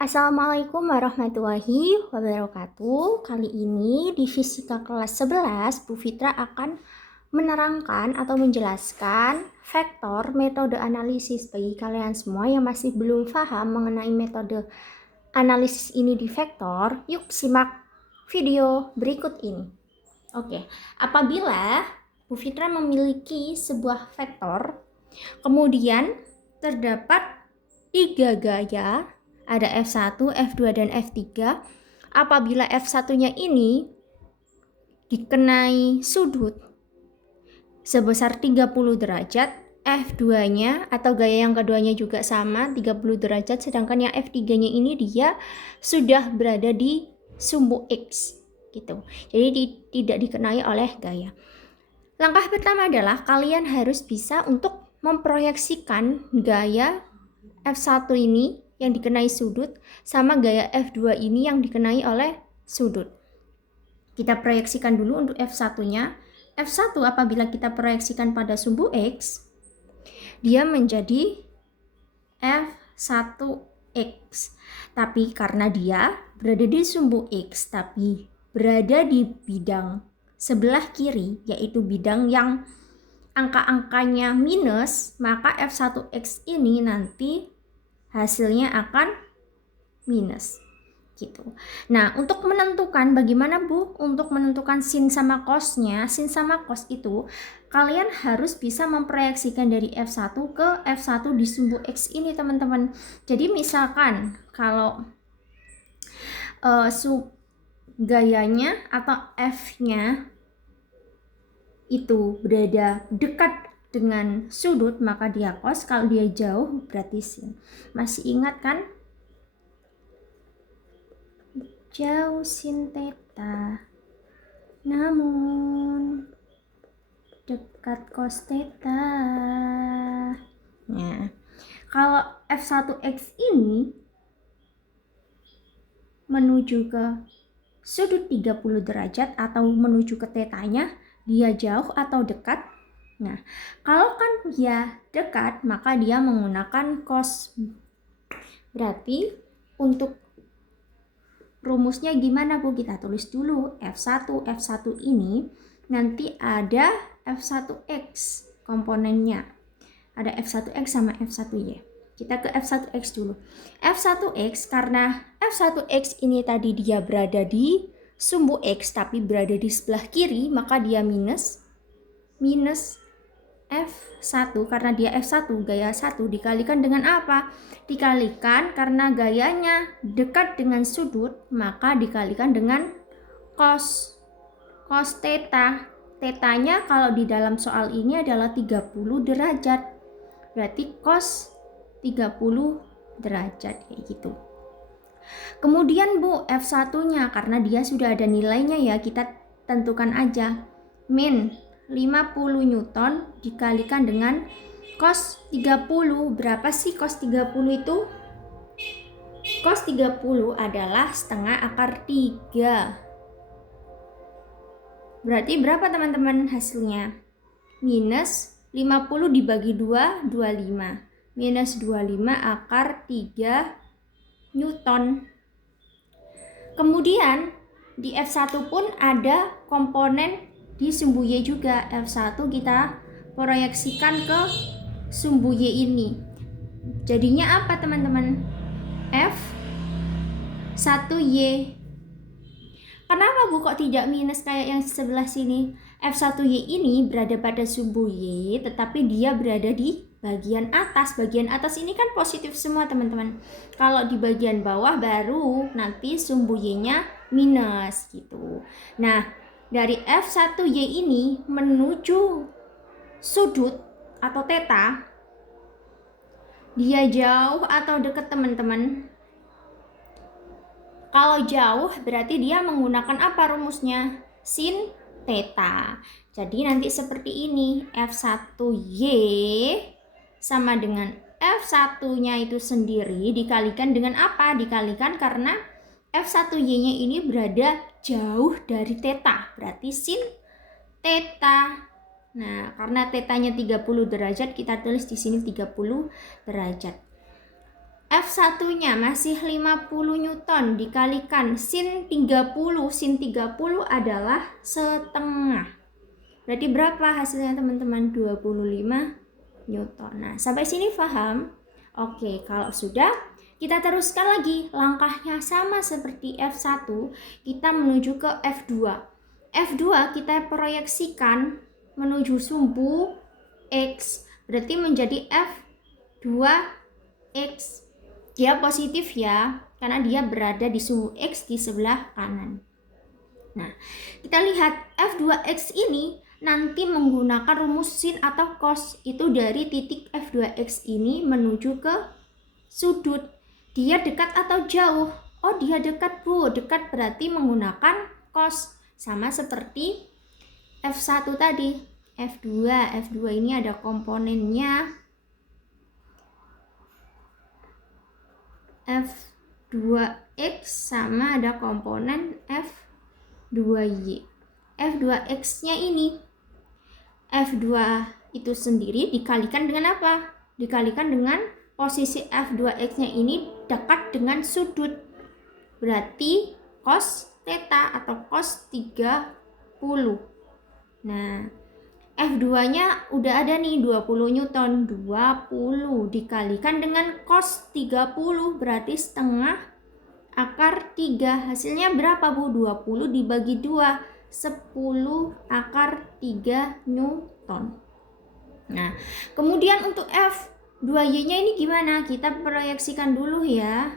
Assalamualaikum warahmatullahi wabarakatuh. Kali ini di Fisika kelas 11, Bu Fitra akan menerangkan atau menjelaskan vektor metode analisis bagi kalian semua yang masih belum paham mengenai metode analisis ini di vektor. Yuk simak video berikut ini. Oke, apabila Bu Fitra memiliki sebuah vektor, kemudian terdapat 3 gaya, ada F1, F2, dan F3. Apabila F1-nya ini dikenai sudut sebesar 30 derajat, F2-nya atau gaya yang keduanya juga sama 30 derajat, sedangkan yang F3-nya ini dia sudah berada di sumbu X gitu. Jadi tidak dikenai oleh gaya. Langkah pertama adalah kalian harus bisa untuk memproyeksikan gaya F1 ini yang dikenai sudut sama gaya F2 ini yang dikenai oleh sudut. Kita proyeksikan dulu untuk F1-nya. F1 apabila kita proyeksikan pada sumbu X, dia menjadi F1X. Tapi karena dia berada di sumbu X, tapi berada di bidang sebelah kiri, yaitu bidang yang angka-angkanya minus, maka F1X ini nanti hasilnya akan minus gitu. Nah, untuk menentukan bagaimana Bu untuk menentukan sin sama cosnya, sin sama cos itu kalian harus bisa memproyeksikan dari F1 ke F1 di sumbu X ini teman-teman. Jadi misalkan kalau gayanya atau F-nya itu berada dekat dengan sudut, maka dia cos. Kalau dia jauh berarti sin. Masih ingat kan? Jauh sin theta, namun dekat cos theta. Nah, kalau F1X ini menuju ke sudut 30 derajat atau menuju ke tetanya, dia jauh atau dekat. Nah, kalau kan dia dekat, maka dia menggunakan cos. Berarti untuk rumusnya gimana Bu? Kita tulis dulu F1 ini nanti ada F1X komponennya. Ada F1X sama F1Y. Kita ke F1X dulu. F1X karena F1X ini tadi dia berada di sumbu X tapi berada di sebelah kiri, maka dia minus F1 karena dia F1 gaya 1 dikalikan dengan apa? Dikalikan karena gayanya dekat dengan sudut, maka dikalikan dengan cos theta. Tetanya kalau di dalam soal ini adalah 30 derajat. Berarti cos 30 derajat kayak gitu. Kemudian Bu, F1-nya karena dia sudah ada nilainya ya, kita tentukan aja min 50 Newton dikalikan dengan cos 30. Berapa sih cos 30 itu? Cos 30 adalah setengah akar 3. Berarti berapa teman-teman hasilnya? Minus 50 dibagi 2, 25. Minus 25 akar 3 Newton. Kemudian di F1 pun ada komponen di sumbu Y juga. F1 kita proyeksikan ke sumbu Y ini. Jadinya apa teman-teman? F1Y. Kenapa Bu kok tidak minus kayak yang sebelah sini? F1Y ini berada pada sumbu Y, tetapi dia berada di bagian atas. Bagian atas ini kan positif semua teman-teman. Kalau di bagian bawah baru nanti sumbu Y-nya minus gitu. Nah, dari F1Y ini menuju sudut atau theta, dia jauh atau dekat teman-teman? Kalau jauh berarti dia menggunakan apa rumusnya? Sin theta. Jadi nanti seperti ini, F1Y sama dengan F1-nya itu sendiri dikalikan dengan apa? Dikalikan karena F1Y-nya ini berada jauh dari theta, berarti sin theta. Nah, karena tetanya 30 derajat, kita tulis di sini 30 derajat. F1-nya masih 50 Newton dikalikan sin 30. Sin 30 adalah setengah. Berarti berapa hasilnya teman-teman? 25 Newton. Nah, sampai sini paham? Oke, kalau sudah, kita teruskan lagi. Langkahnya sama seperti F1, kita menuju ke F2. F2 kita proyeksikan menuju sumbu X, berarti menjadi F2X. Dia positif ya, karena dia berada di sumbu X di sebelah kanan. Nah, kita lihat F2X ini nanti menggunakan rumus sin atau cos. Itu dari titik F2X ini menuju ke sudut. Dia dekat atau jauh? Oh, dia dekat, Bu. Dekat berarti menggunakan cos. Sama seperti F1 tadi. F2 ini ada komponennya F2X sama ada komponen F2Y. F2X-nya ini, F2 itu sendiri dikalikan dengan apa? Dikalikan dengan posisi F2X-nya ini dekat dengan sudut. Berarti cos theta atau cos 30. Nah, F2-nya udah ada nih 20 Newton. 20 dikalikan dengan cos 30 berarti setengah akar 3. Hasilnya berapa, Bu? 20 dibagi 2, 10 akar 3 Newton. Nah, kemudian untuk F2Y-nya ini gimana? Kita proyeksikan dulu ya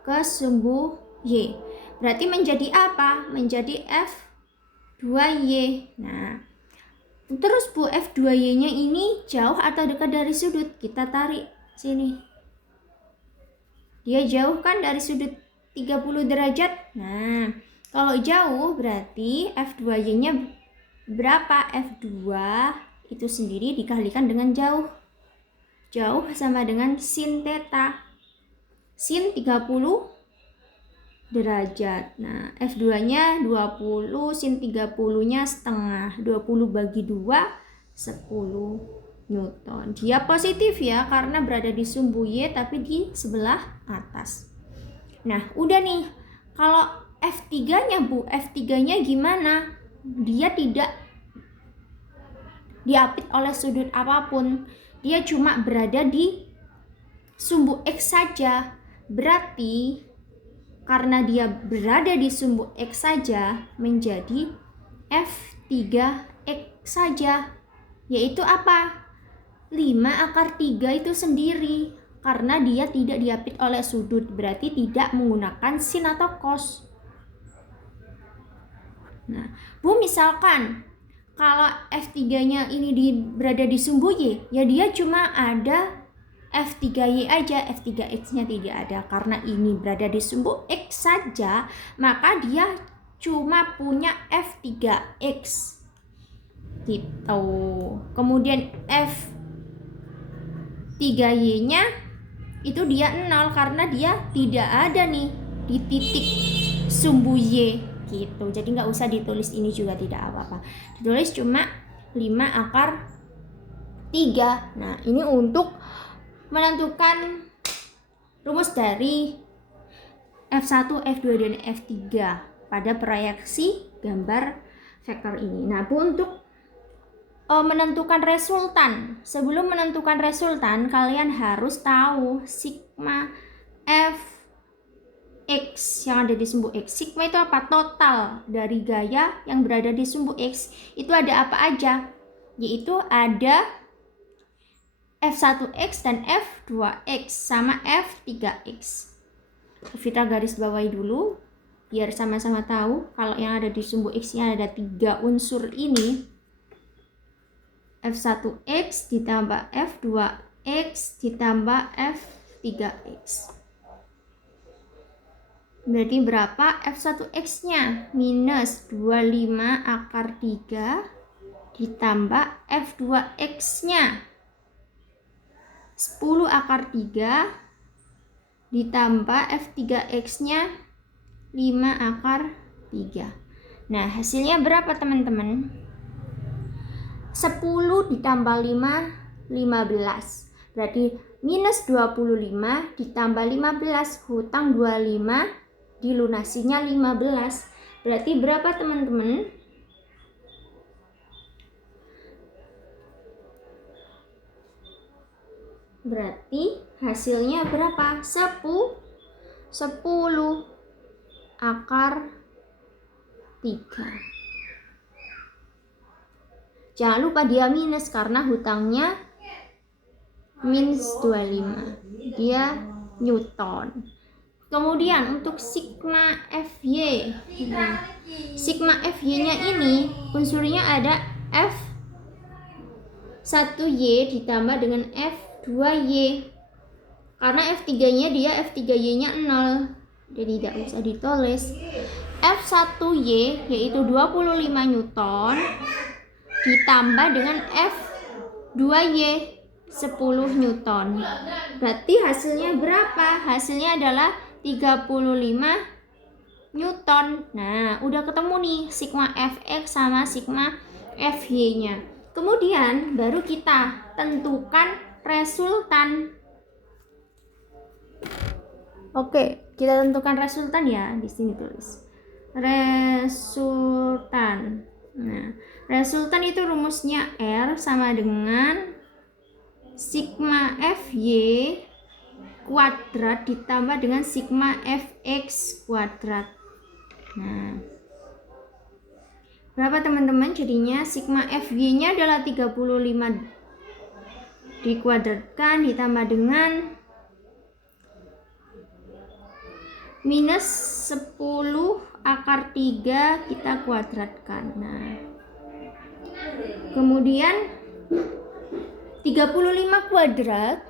ke sumbu Y. Berarti menjadi apa? Menjadi F2Y. Nah, terus Bu, F2Y-nya ini jauh atau dekat dari sudut? Kita tarik sini. Dia jauh kan dari sudut 30 derajat. Nah, kalau jauh berarti F2Y-nya berapa? F2 itu sendiri dikalikan dengan jauh. Jauh sama dengan sin theta. Sin 30 derajat. Nah, F2-nya 20, sin 30-nya setengah. 20 bagi 2, 10 Newton. Dia positif ya, karena berada di sumbu Y tapi di sebelah atas. Nah, udah nih. Kalau F3-nya, Bu, F3-nya gimana? Dia tidak diapit oleh sudut apapun. Dia cuma berada di sumbu X saja. Berarti karena dia berada di sumbu X saja, menjadi F3X saja. Yaitu apa? 5 akar 3 itu sendiri. Karena dia tidak diapit oleh sudut, berarti tidak menggunakan sin atau cos. Nah, Bu, misalkan kalau F3-nya ini berada di sumbu Y, ya dia cuma ada F3Y aja, F3X-nya tidak ada. Karena ini berada di sumbu X saja, maka dia cuma punya F3X gitu. Kemudian F3Y-nya itu dia 0 karena dia tidak ada nih di titik sumbu Y gitu. Jadi nggak usah ditulis ini juga, tidak apa-apa. Ditulis cuma 5 akar 3. Nah, ini untuk menentukan rumus dari F1, F2, dan F3 pada proyeksi gambar vektor ini. Nah, Bu, untuk menentukan resultan. Sebelum menentukan resultan, kalian harus tahu sigma Fx yang ada di sumbu X. Sigma itu apa? Total dari gaya yang berada di sumbu X. Itu ada apa aja? Yaitu ada F1X dan F2X sama F3X. Kita garis bawahi dulu biar sama-sama tahu kalau yang ada di sumbu X-nya ada 3 unsur ini. F1X ditambah F2X ditambah F3X. Berarti berapa? F1X-nya minus 25 akar 3 ditambah F2X-nya 10 akar 3 ditambah F3X-nya 5 akar 3. Nah, hasilnya berapa teman-teman? 10 ditambah 5, 15. Berarti minus 25 ditambah 15, hutang 25 dilunasinya 15. Berarti berapa teman-teman? Berarti hasilnya berapa? 10 akar 3. Jangan lupa dia minus karena hutangnya minus 25. Dia Newton. Kemudian untuk sigma Fy. Sigma Fy-nya ini unsurnya ada F1Y ditambah dengan F2Y. Karena F3-nya dia F3Y-nya 0. Jadi tidak usah ditulis. F1Y yaitu 25 Newton ditambah dengan F2Y 10 Newton. Berarti hasilnya berapa? Hasilnya adalah 35 Newton. Nah, udah ketemu nih sigma Fx sama sigma Fy-nya. Kemudian baru kita tentukan resultan. Oke, kita tentukan resultan ya. Di sini tulis resultan. Nah, resultan itu rumusnya R sama dengan sigma Fy kuadrat ditambah dengan sigma Fx kuadrat. Nah, berapa teman-teman? Jadinya sigma Fy-nya adalah 35 dikuadratkan ditambah dengan minus 10 akar 3 kita kuadratkan. Nah, kemudian 35 kuadrat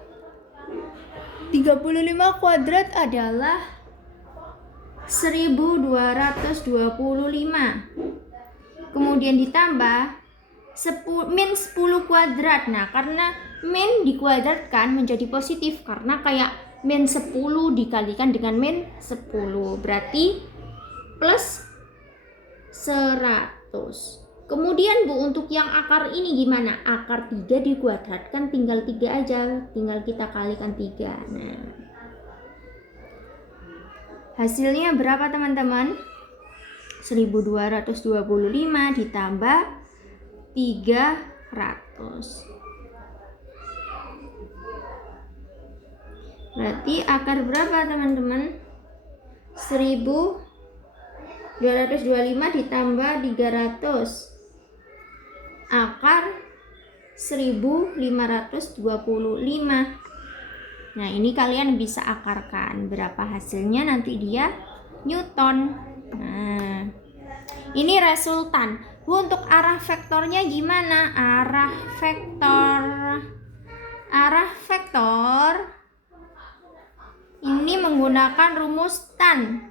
adalah 1225. Kemudian ditambah min 10 kuadrat. Nah, karena min dikuadratkan menjadi positif karena kayak min 10 dikalikan dengan min 10 berarti plus 100. Kemudian Bu, untuk yang akar ini gimana? Akar 3 dikuadratkan tinggal 3 aja, tinggal kita kalikan 3. Nah, hasilnya berapa teman-teman? 1225 ditambah 300. Berarti akar berapa teman-teman? 1225 ditambah 300. Akar 1525. Nah, ini kalian bisa akarkan berapa hasilnya, nanti dia Newton. Nah, ini resultan. Bu, untuk arah vektornya gimana? Arah vektor ini menggunakan rumus tan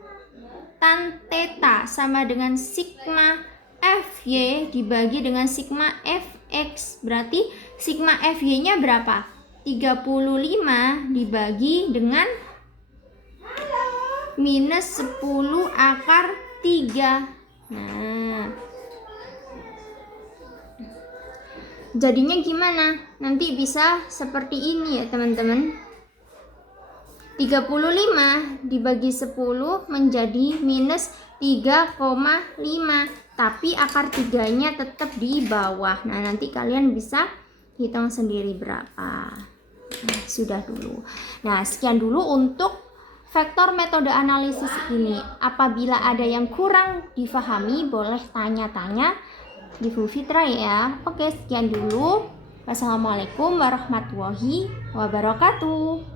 theta sama dengan sigma Fy dibagi dengan sigma Fx. Berarti sigma Fy-nya berapa? 35 dibagi dengan minus 10 akar 3. Nah, jadinya gimana? Nanti bisa seperti ini ya teman-teman. 35 dibagi 10 menjadi minus 3,5. Tapi akar 3-nya tetap di bawah. Nah, nanti kalian bisa hitung sendiri berapa. Nah, sudah dulu. Nah, sekian dulu untuk vektor metode analisis ini. Apabila ada yang kurang difahami, boleh tanya-tanya di Bu Fitra ya. Oke, sekian dulu. Wassalamualaikum warahmatullahi wabarakatuh.